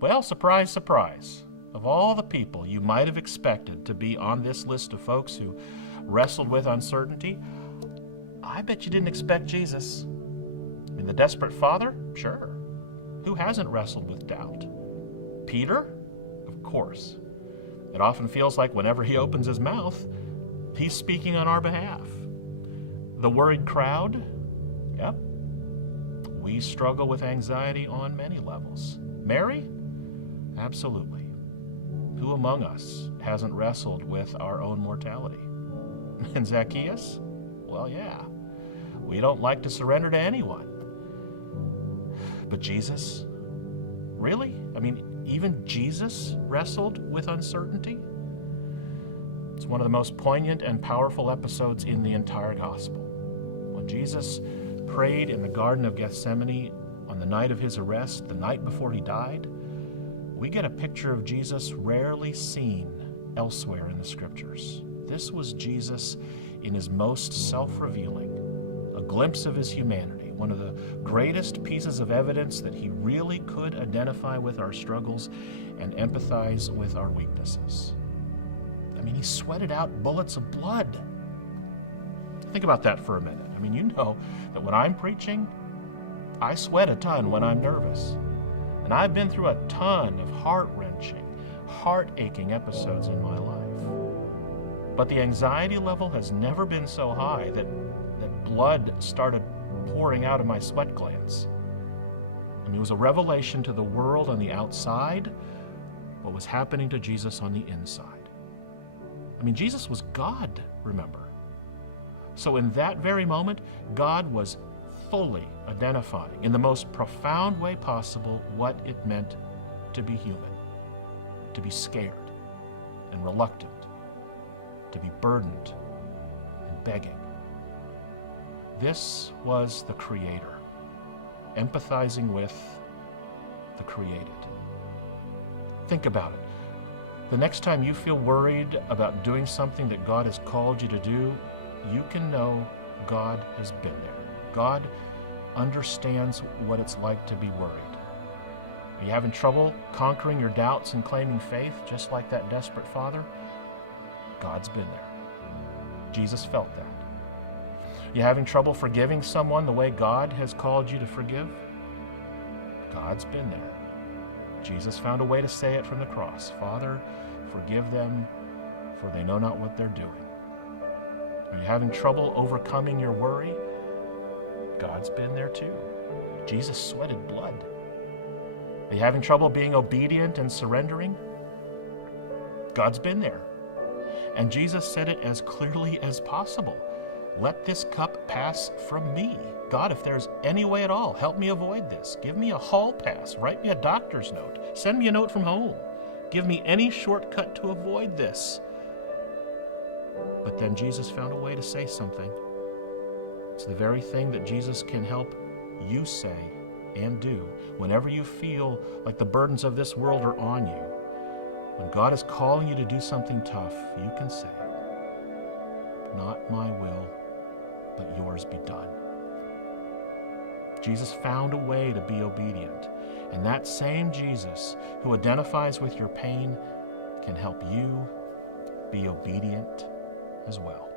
Well, surprise, surprise. Of all the people you might have expected to be on this list of folks who wrestled with uncertainty, I bet you didn't expect Jesus. I mean, the desperate father? Sure. Who hasn't wrestled with doubt? Peter? Of course. It often feels like whenever he opens his mouth, he's speaking on our behalf. The worried crowd? Yep. We struggle with anxiety on many levels. Mary? Absolutely. Who among us hasn't wrestled with our own mortality? And Zacchaeus? Well, yeah. We don't like to surrender to anyone. But Jesus? Really? I mean, even Jesus wrestled with uncertainty? It's one of the most poignant and powerful episodes in the entire gospel. When Jesus prayed in the Garden of Gethsemane on the night of his arrest, the night before he died, we get a picture of Jesus rarely seen elsewhere in the Scriptures. This was Jesus in his most self-revealing, a glimpse of his humanity, one of the greatest pieces of evidence that he really could identify with our struggles and empathize with our weaknesses. I mean, he sweated out bullets of blood. Think about that for a minute. I mean, you know that when I'm preaching, I sweat a ton when I'm nervous. And I've been through a ton of heart-wrenching, heart-aching episodes in my life. But the anxiety level has never been so high that blood started pouring out of my sweat glands. I mean, it was a revelation to the world on the outside what was happening to Jesus on the inside. I mean, Jesus was God, remember? So in that very moment, God was fully identifying in the most profound way possible what it meant to be human, to be scared and reluctant, to be burdened and begging. This was the Creator, empathizing with the created. Think about it. The next time you feel worried about doing something that God has called you to do, you can know God has been there. God understands what it's like to be worried. Are you having trouble conquering your doubts and claiming faith, just like that desperate father? God's been there. Jesus felt that. You having trouble forgiving someone the way God has called you to forgive? God's been there. Jesus found a way to say it from the cross. Father, forgive them, for they know not what they're doing. Are you having trouble overcoming your worry? God's been there too. Jesus sweated blood. Are you having trouble being obedient and surrendering? God's been there. And Jesus said it as clearly as possible. Let this cup pass from me. God, if there's any way at all, help me avoid this. Give me a hall pass. Write me a doctor's note. Send me a note from home. Give me any shortcut to avoid this. But then Jesus found a way to say something. It's the very thing that Jesus can help you say and do whenever you feel like the burdens of this world are on you. When God is calling you to do something tough, you can say, not my will, but yours be done. Jesus found a way to be obedient, and that same Jesus who identifies with your pain can help you be obedient as well.